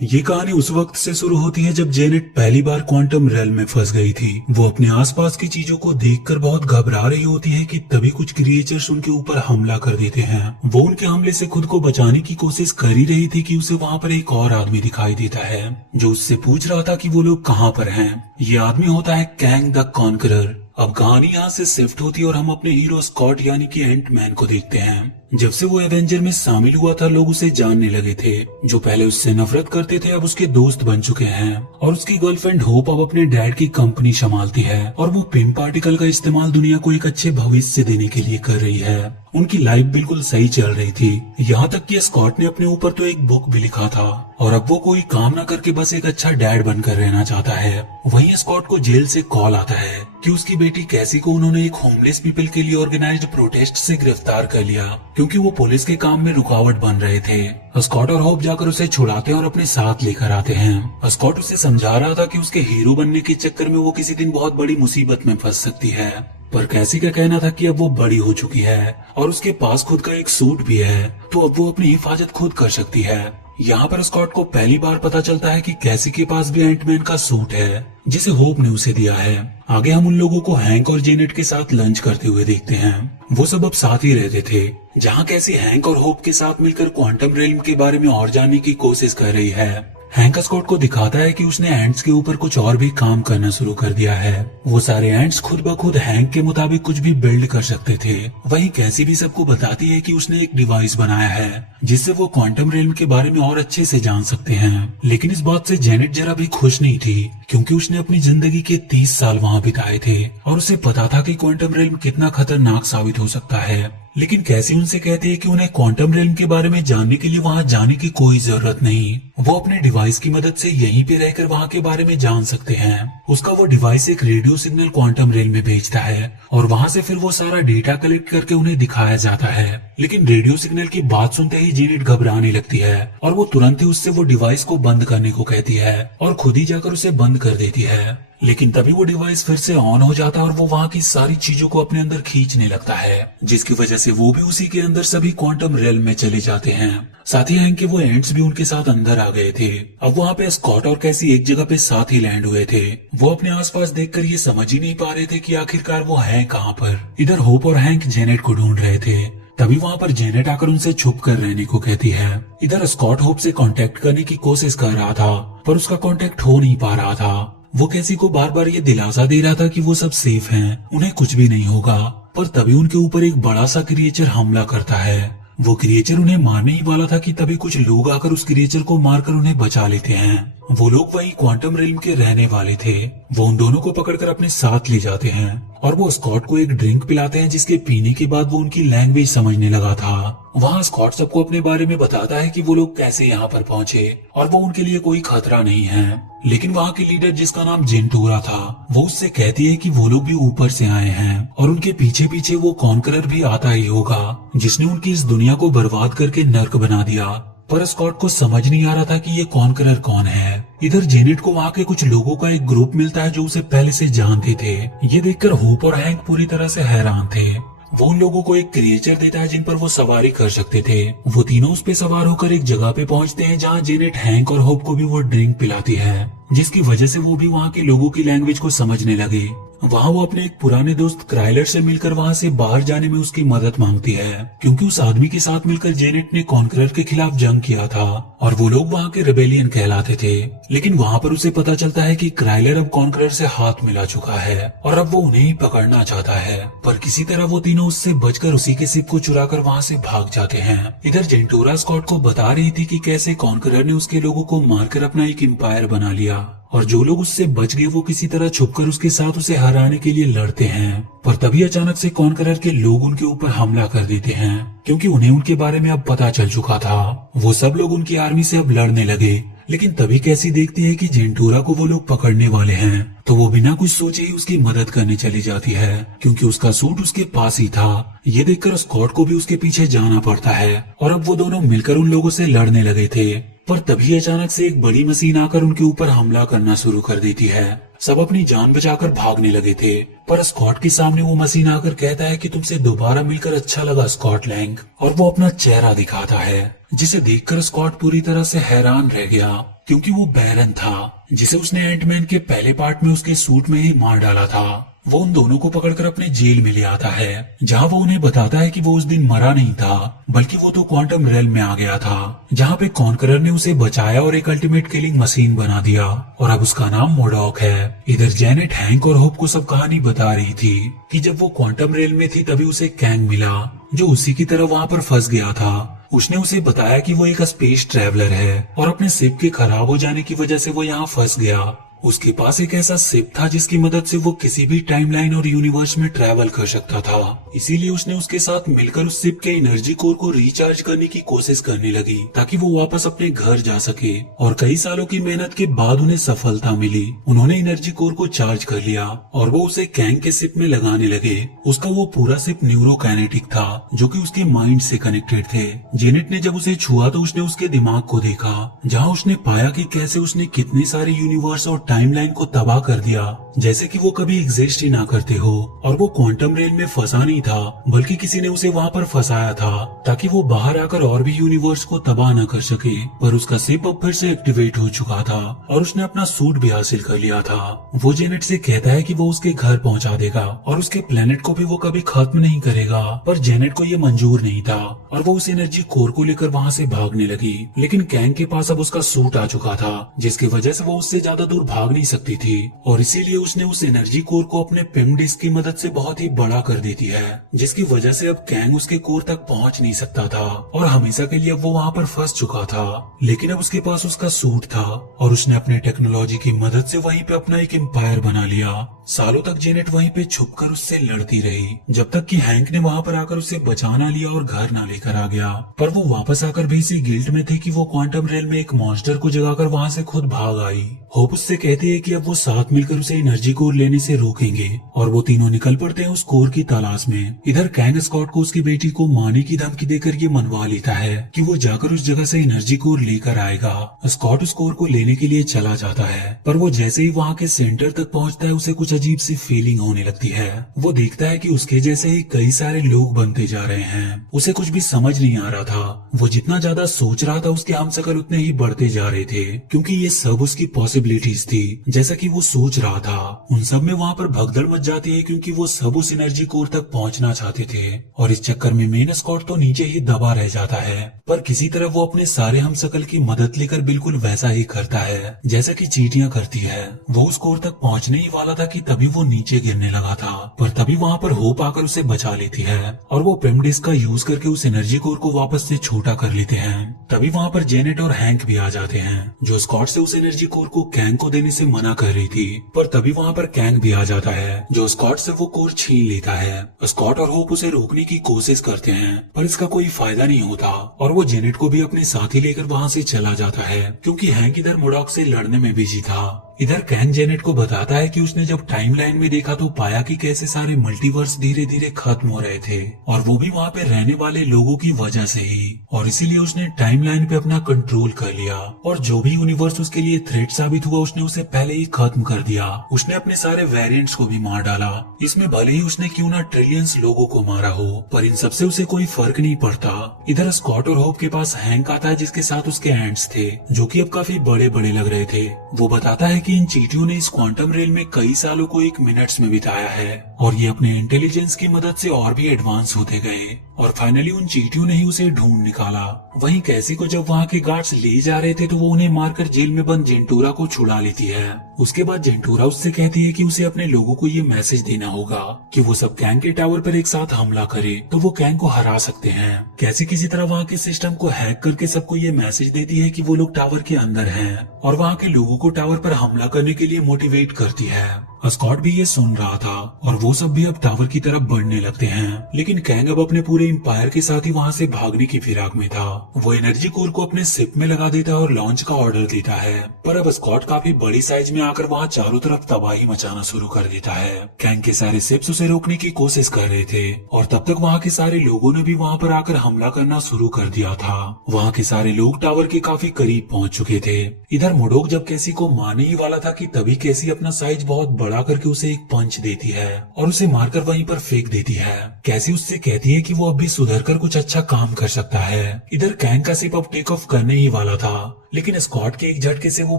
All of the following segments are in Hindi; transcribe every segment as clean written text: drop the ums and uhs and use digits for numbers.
ये कहानी उस वक्त से शुरू होती है जब जेनेट पहली बार क्वांटम रेल में फंस गई थी। वो अपने आसपास की चीजों को देखकर बहुत घबरा रही होती है कि तभी कुछ क्रिएचर्स उनके ऊपर हमला कर देते हैं। वो उनके हमले से खुद को बचाने की कोशिश कर ही रही थी कि उसे वहाँ पर एक और आदमी दिखाई देता है जो उससे पूछ रहा था कि वो लोग कहाँ पर हैं। ये आदमी होता है कैंग द कॉन्करर। अब कहानी यहाँ से शिफ्ट होती है और हम अपने हीरो स्कॉट यानी कि एंट मैन को देखते हैं। जब से वो एवेंजर में शामिल हुआ था लोग उसे जानने लगे थे। जो पहले उससे नफरत करते थे अब उसके दोस्त बन चुके हैं और उसकी गर्लफ्रेंड होप अब अपने डैड की कंपनी संभालती है और वो पिम पार्टिकल का इस्तेमाल दुनिया को एक अच्छे भविष्य देने के लिए कर रही है। उनकी लाइफ बिल्कुल सही चल रही थी, यहाँ तक कि स्कॉट ने अपने ऊपर तो एक बुक भी लिखा था और अब वो कोई काम न करके बस एक अच्छा डैड बनकर रहना चाहता है। वहीं स्कॉट को जेल से कॉल आता है कि उसकी बेटी कैसी को उन्होंने एक होमलेस पीपल के लिए ऑर्गेनाइज्ड प्रोटेस्ट से गिरफ्तार कर लिया क्योंकि वो पुलिस के काम में रुकावट बन रहे थे। स्कॉट और होप जाकर उसे छुड़ाते हैं और अपने साथ लेकर आते हैं। स्कॉट उसे समझा रहा था कि उसके हीरो बनने के चक्कर में वो किसी दिन बहुत बड़ी मुसीबत में फंस सकती है, पर कैसी का कहना था कि अब वो बड़ी हो चुकी है और उसके पास खुद का एक सूट भी है तो अब वो अपनी हिफाजत खुद कर सकती है। यहाँ पर स्कॉट को पहली बार पता चलता है कि कैसी के पास भी एंटमैन का सूट है जिसे होप ने उसे दिया है। आगे हम उन लोगों को हैंक और जेनेट के साथ लंच करते हुए देखते हैं। वो सब अब साथ ही रहते थे जहाँ कैसी हैंक और होप के साथ मिलकर क्वांटम रेल्म के बारे में और जानने की कोशिश कर रही है। हैंक स्कॉट को दिखाता है कि उसने एंट्स के ऊपर कुछ और भी काम करना शुरू कर दिया है। वो सारे एंट्स खुद ब खुद हैंक के मुताबिक कुछ भी बिल्ड कर सकते थे। वहीं कैसी भी सबको बताती है कि उसने एक डिवाइस बनाया है जिससे वो क्वांटम रेल्म के बारे में और अच्छे से जान सकते हैं। लेकिन इस बात से जेनेट जरा भी खुश नहीं थी क्योंकि उसने अपनी जिंदगी के 30 साल वहाँ बिताए थे और उसे पता था कि क्वांटम रेल्म कितना खतरनाक साबित हो सकता है। लेकिन कैसी उनसे कहती है कि उन्हें क्वांटम रेल्म के बारे में जानने के लिए वहां जाने की कोई जरूरत नहीं, वो अपने डिवाइस की मदद से यहीं पे रहकर वहां के बारे में जान सकते हैं। उसका वो डिवाइस एक रेडियो सिग्नल क्वांटम रेल्म में भेजता है और वहां से फिर वो सारा डेटा कलेक्ट करके उन्हें दिखाया जाता है। लेकिन रेडियो सिग्नल की बात सुनते ही जेनेट घबराने लगती है और वो तुरंत ही उससे वो डिवाइस को बंद करने को कहती है और खुद ही जाकर उसे बंद कर देती है। लेकिन तभी वो डिवाइस फिर से ऑन हो जाता है और वो वहाँ की सारी चीजों को अपने अंदर खींचने लगता है जिसकी वजह से वो भी उसी के अंदर सभी क्वांटम रेल्म में चले जाते हैं। साथ ही हैंक के वो एंट्स भी उनके साथ अंदर आ गए थे। अब वहाँ पे स्कॉट और कैसी एक जगह पे साथ ही लैंड हुए थे। वो अपने आसपास देखकर ये समझ ही नहीं पा रहे थे कि आखिरकार वो है कहाँ पर। इधर होप और हैंक जेनेट को ढूंढ रहे थे। तभी वहाँ पर जेनेट आकर उनसे छुप कर रहने को कहती है। इधर स्कॉट होप से कांटेक्ट करने की कोशिश कर रहा था पर उसका कांटेक्ट हो नहीं पा रहा था। वो कैसी को बार बार ये दिलासा दे रहा था कि वो सब सेफ हैं, उन्हें कुछ भी नहीं होगा। पर तभी उनके ऊपर एक बड़ा सा क्रिएचर हमला करता है। वो क्रिएचर उन्हें मारने ही वाला था कि तभी कुछ लोग आकर उस क्रिएचर को मारकर उन्हें बचा लेते हैं। वो लोग वही क्वांटम रेल्म के रहने वाले थे। वो उन दोनों को पकड़कर अपने साथ ले जाते हैं और वो स्कॉट को एक ड्रिंक पिलाते हैं जिसके पीने के बाद वो उनकी लैंग्वेज समझने लगा था। वहाँ स्कॉट सबको अपने बारे में बताता है कि वो लोग कैसे यहाँ पर पहुँचे और वो उनके लिए कोई खतरा नहीं है। लेकिन वहाँ की लीडर जिसका नाम जेंटूरा था वो उससे कहती है कि वो लोग भी ऊपर से आए हैं और उनके पीछे पीछे वो कॉन्करर भी आता ही होगा जिसने उनकी इस दुनिया को बर्बाद करके नर्क बना दिया। पर स्कॉट को समझ नहीं आ रहा था कि ये कॉन्करर कौन है। इधर जेनेट को वहाँ के कुछ लोगों का एक ग्रुप मिलता है जो उसे पहले से जानते थे। ये देखकर होप और हैंक पूरी तरह से हैरान थे। वो उन लोगों को एक क्रिएचर देता है जिन पर वो सवारी कर सकते थे। वो तीनों उस पे सवार होकर एक जगह पे पहुंचते हैं जहाँ जेनेट हैंक और होप को भी वो ड्रिंक पिलाती है जिसकी वजह से वो भी वहाँ के लोगों की लैंग्वेज को समझने लगे। वहाँ वो अपने एक पुराने दोस्त क्राइलर से मिलकर वहाँ से बाहर जाने में उसकी मदद मांगती है क्योंकि उस आदमी के साथ मिलकर जेनेट ने कॉन्करर के खिलाफ जंग किया था और वो लोग वहाँ के रेबेलियन कहलाते थे। लेकिन वहाँ पर उसे पता चलता है कि क्राइलर अब कॉन्करर से हाथ मिला चुका है और अब वो उन्हें ही पकड़ना चाहता है। पर किसी तरह वो तीनों उससे बचकर उसी के शिप को चुराकर वहाँ से भाग जाते हैं। इधर जेंटूरा स्कॉट को बता रही थी कि कैसे कॉन्करर ने उसके लोगों को मारकर अपना एक एम्पायर बना लिया और जो लोग उससे बच गए वो किसी तरह छुपकर उसके साथ उसे हराने के लिए लड़ते हैं। पर तभी अचानक से कॉन्करर के लोग उनके ऊपर हमला कर देते हैं क्योंकि उन्हें उनके बारे में अब पता चल चुका था। वो सब लोग उनकी आर्मी से अब लड़ने लगे। लेकिन तभी कैसी देखती है कि जेंटूरा को वो लोग पकड़ने वाले हैं तो वो बिना कुछ सोचे ही उसकी मदद करने चली जाती है क्योंकि उसका सूट उसके पास ही था। ये देखकर स्कॉट को भी उसके पीछे जाना पड़ता है और अब वो दोनों मिलकर उन लोगों से लड़ने लगे थे। पर तभी अचानक से एक बड़ी मशीन आकर उनके ऊपर हमला करना शुरू कर देती है। सब अपनी जान बचाकर भागने लगे थे पर स्कॉट के सामने वो मशीन आकर कहता है कि तुमसे दोबारा मिलकर अच्छा लगा स्कॉट लैंग, और वो अपना चेहरा दिखाता है जिसे देखकर स्कॉट पूरी तरह से हैरान रह गया। क्योंकि वो बैरन था जिसे उसने एंटमैन के पहले पार्ट में उसके सूट में ही मार डाला था। वो उन दोनों को पकड़कर अपने जेल में ले आता है, जहां वो उन्हें बताता है कि वो उस दिन मरा नहीं था, बल्कि वो तो क्वांटम रेल में आ गया था, जहां पे कॉन्करर ने उसे बचाया और एक अल्टीमेट किलिंग मशीन बना दिया, और अब उसका नाम मोडॉक है। इधर जेनेट हैंक और होप को सब कहानी बता रही थी कि जब वो क्वांटम रेल में थी तभी उसे कैंग मिला, जो उसी की तरह वहाँ पर फंस गया था। उसने उसे बताया कि वो एक स्पेस ट्रैवलर है और अपने शिप के खराब हो जाने की वजह से वो यहाँ फंस गया। उसके पास एक ऐसा शिप था जिसकी मदद से वो किसी भी टाइमलाइन और यूनिवर्स में ट्रैवल कर सकता था। इसीलिए उसने उसके साथ मिलकर उस शिप के एनर्जी कोर को रिचार्ज करने की कोशिश करने लगी, ताकि वो वापस अपने घर जा सके। और कई सालों की मेहनत के बाद उन्हें सफलता मिली। उन्होंने एनर्जी कोर को चार्ज कर लिया और वो उसे कैंग के शिप में लगाने लगे। उसका वो पूरा शिप न्यूरोकाइनेटिक था, जो कि उसके माइंड से कनेक्टेड थे। जेनेट ने जब उसे छुआ तो उसने उसके दिमाग को देखा, जहाँ उसने पाया कि कैसे उसने कितने सारे यूनिवर्स और टाइमलाइन को तबाह कर दिया, जैसे कि वो कभी एग्जिस्ट ही ना करते हो। और वो क्वांटम रेल में फंसा नहीं था, बल्कि किसी ने उसे वहाँ पर फंसाया था ताकि वो बाहर आकर और भी यूनिवर्स को तबाह न कर सके। पर उसका शिप अब फिर से एक्टिवेट हो चुका था और उसने अपना सूट भी हासिल कर लिया था। वो जेनेट से कहता है कि वो उसके घर पहुँचा देगा और उसके प्लेनेट को भी वो कभी खत्म नहीं करेगा, पर जेनेट को ये मंजूर नहीं था और वो उस एनर्जी कोर को लेकर वहाँ से भागने लगी। लेकिन कैंग के पास अब उसका सूट आ चुका था, जिसकी वजह से वो उससे ज्यादा दूर भाग नहीं सकती थी, और इसीलिए उसने उस एनर्जी कोर को अपने पिम डिस्क की मदद से बहुत ही बड़ा कर देती है, जिसकी वजह से अब कैंग उसके कोर तक पहुंच नहीं सकता था और हमेशा के लिए अब वो वहाँ पर फंस चुका था। लेकिन अब उसके पास उसका सूट था और उसने अपने टेक्नोलॉजी की मदद से वहीं पे अपना एक एम्पायर बना लिया। सालों तक जेनेट वहीं पे छुपकर उससे लड़ती रही, जब तक कि हैंक ने वहाँ पर आकर उसे बचाना लिया और घर ना लेकर आ गया। पर वो वापस आकर भी इसी गिल्ट में थी कि वो क्वांटम रेल में एक मॉन्स्टर को जगाकर वहाँ से खुद भाग आई। होप उससे कहती है कि अब वो साथ मिलकर उसे एनर्जी कोर लेने से रोकेंगे, और वो तीनों निकल पड़ते हैं उस कोर की तलाश में। इधर कैंग स्कॉट को उसकी बेटी को मारने की धमकी देकर ये मनवा लेता है कि वो जाकर उस जगह से एनर्जी कोर लेकर आएगा। स्कॉट उस कोर को लेने के लिए चला जाता है, पर वो जैसे ही वहाँ के सेंटर तक पहुँचता है उसे कुछ अजीब सी फीलिंग होने लगती है। वो देखता है कि उसके जैसे ही कई सारे लोग बनते जा रहे हैं। उसे कुछ भी समझ नहीं आ रहा था। वो जितना ज्यादा सोच रहा था उसके हमशक्ल उतने ही बढ़ते जा रहे थे, क्योंकि ये सब उसकी पॉसिबिलिटीज थी। जैसा कि वो सोच रहा था उन सब में वहाँ पर भगदड़ मच जाती है, क्योंकि वो सब उस एनर्जी कोर तक पहुँचना चाहते थे, और इस चक्कर में मेन स्कॉट तो नीचे ही दबा रह जाता है। पर किसी तरह वो अपने सारे हमशक्ल की मदद लेकर बिल्कुल वैसा ही करता है जैसा कि चींटियां करती है। वो उस कोर तक पहुँचने ही वाला था कि तभी वो नीचे गिरने लगा था, पर तभी वहाँ पर होप आकर उसे बचा लेती है और वो प्रेम डिस्क का यूज करके उस एनर्जी कोर को वापस से छोटा कर लेते हैं। तभी वहाँ पर जेनेट और हैंक भी आ जाते हैं, जो स्कॉट से उस एनर्जी कोर को कैंग को देने से मना कर रही थी। पर तभी वहाँ पर कैंग भी आ जाता है, जो स्कॉट से वो कोर छीन लेता है। स्कॉट और होप उसे रोकने की कोशिश करते हैं, पर इसका कोई फायदा नहीं होता, और वो जेनेट को भी अपने साथ ही लेकर वहाँ से चला जाता है, क्योंकि हैंक इधर मोडॉक से लड़ने में बिजी था। इधर कैंग जेनेट को बताता है कि उसने जब टाइमलाइन में देखा तो पाया कि कैसे सारे मल्टीवर्स धीरे धीरे खत्म हो रहे थे, और वो भी वहाँ पे रहने वाले लोगों की वजह से ही, और इसीलिए उसने टाइमलाइन पे अपना कंट्रोल कर लिया, और जो भी यूनिवर्स उसके लिए थ्रेट साबित हुआ उसने उसे पहले ही खत्म कर दिया। उसने अपने सारे वेरिएंट्स को भी मार डाला। इसमें भले ही उसने क्यों ना ट्रिलियंस लोगों को मारा हो, पर इन सबसे उसे कोई फर्क नहीं पड़ता। इधर स्कॉट और होप के पास हैंक आता है, जिसके साथ उसके एंड्स थे, जो कि अब काफी बड़े बड़े लग रहे थे। वो बताता है कि इन चींटियों ने इस क्वांटम रेल में कई सालों को 1 मिनट्स में बिताया है, और ये अपने इंटेलिजेंस की मदद से और भी एडवांस होते गए, और फाइनली उन चींटियों ने ही उसे ढूंढ निकाला। वहीं कैसी को जब वहाँ के गार्ड्स ले जा रहे थे तो वो उन्हें मारकर जेल में बंद जेंटूरा को छुड़ा लेती है। उसके बाद जेंटूरा उससे कहती है कि उसे अपने लोगों को ये मैसेज देना होगा कि वो सब कैंग के टावर पर एक साथ हमला करे तो वो कैंग को हरा सकते हैं। कैसी किसी तरह वहाँ के सिस्टम को हैक करके सबको ये मैसेज देती है कि वो लोग टावर के अंदर हैं, और वहाँ के लोगों को टावर पर हमला करने के लिए मोटिवेट करती है। स्कॉट भी ये सुन रहा था, और वो सब भी अब टावर की तरफ बढ़ने लगते हैं। लेकिन कैंग अब अपने पूरे एम्पायर के साथ ही वहाँ से भागने की फिराक में था। वो एनर्जी कोर को अपने शिप में लगा देता है और लॉन्च का ऑर्डर देता है, पर अब स्कॉट काफी बड़ी साइज में आकर वहाँ चारों तरफ तबाही मचाना शुरू कर देता है। कैंग के सारे शिप्स उसे रोकने की कोशिश कर रहे थे, और तब तक वहाँ के सारे लोगों ने भी वहाँ पर आकर हमला करना शुरू कर दिया था। वहाँ के सारे लोग टावर के काफी करीब पहुँच चुके थे। इधर मोडोक जब कैसी को मारने ही वाला था कि तभी कैसी अपना साइज बहुत बड़ा करके उसे एक पंच देती है और उसे मारकर वहीं पर फेंक देती है। कैसी उससे कहती है कि वो अब भी सुधर कर कुछ अच्छा काम कर सकता है। इधर कैंग का शिप अब टेक ऑफ करने ही वाला था, लेकिन स्कॉट के एक झटके से वो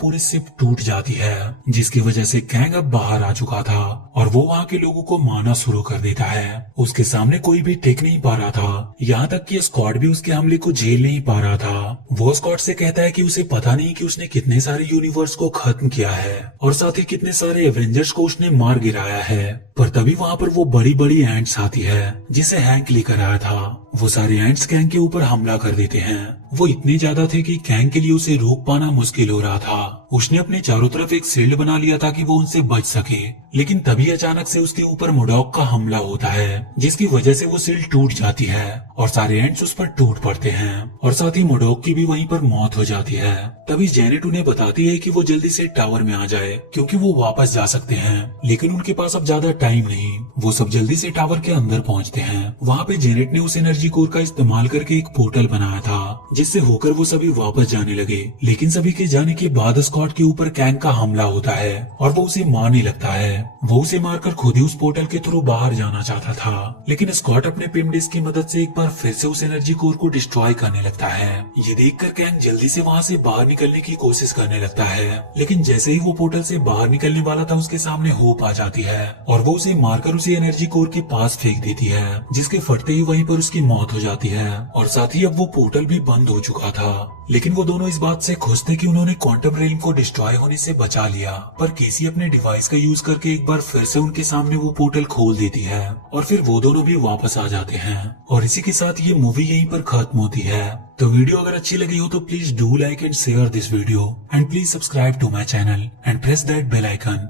पूरी शिप टूट जाती है, जिसकी वजह से कैंग अब बाहर आ चुका था और वो वहाँ के लोगों को मारना शुरू कर देता है। उसके सामने कोई भी टिक नहीं पा रहा था, यहाँ तक कि स्कॉट भी उसके हमले को झेल नहीं पा रहा था। वो स्कॉट से कहता है कि उसे पता नहीं कि उसने कितने सारे यूनिवर्स को खत्म किया है और साथ ही कितने सारे एवेंजर्स को उसने मार गिराया है। पर तभी वहाँ पर वो बड़ी बड़ी एंट्स आती है जिसे हैंक लेकर आया था। वो सारे एंट्स कैंग के ऊपर हमला कर देते हैं। वो इतने ज्यादा थे कि कैंग के लिए उसे रोक पाना मुश्किल हो रहा था। उसने अपने चारों तरफ एक शील्ड बना लिया था कि वो उनसे बच सके, लेकिन तभी अचानक से उसके ऊपर मोडॉक का हमला होता है, जिसकी वजह से वो शील्ड टूट जाती है और सारे एंट्स उस पर टूट पड़ते हैं और साथ ही मोडॉक की भी वहीं पर मौत हो जाती है। तभी जेनेट उन्हें बताती है कि वो जल्दी से टावर में आ जाए क्योंकि वो वापस जा सकते हैं, लेकिन उनके पास अब ज्यादा टाइम नहीं। वो सब जल्दी से टावर के अंदर पहुंचते हैं। वहाँ पे जेनेट ने उस एनर्जी कोर का इस्तेमाल करके एक पोर्टल बनाया था जिससे होकर वो सभी वापस जाने लगे, लेकिन सभी के जाने के बाद स्कॉट के ऊपर कैंग का हमला होता है और वो उसे मारने लगता है। वो उसे मारकर खुद ही उस पोर्टल के थ्रू बाहर जाना चाहता था, लेकिन स्कॉट अपने पिमडिस की मदद से एक बार फिर से उस एनर्जी कोर को डिस्ट्रॉय करने लगता है। ये देखकर कैंग जल्दी से वहाँ से बाहर निकलने की कोशिश करने लगता है, लेकिन जैसे ही वो पोर्टल से बाहर निकलने वाला था उसके सामने होप आ जाती है और वो उसे मारकर उसे एनर्जी कोर के पास फेंक देती है, जिसके फटते ही वहीं पर उसकी मौत हो जाती है। और साथ ही अब वो पोर्टल भी बंद हो चुका था, लेकिन वो दोनों इस बात से खुश थे कि उन्होंने क्वांटम रेलम को डिस्ट्रॉय होने से बचा लिया। पर केसी अपने डिवाइस का यूज करके एक बार फिर से उनके सामने वो पोर्टल खोल देती है और फिर वो दोनों भी वापस आ जाते हैं। और इसी के साथ ये मूवी यहीं पर खत्म होती है। तो वीडियो अगर अच्छी लगी हो तो please do like and share this video and please subscribe to my channel and press that bell icon.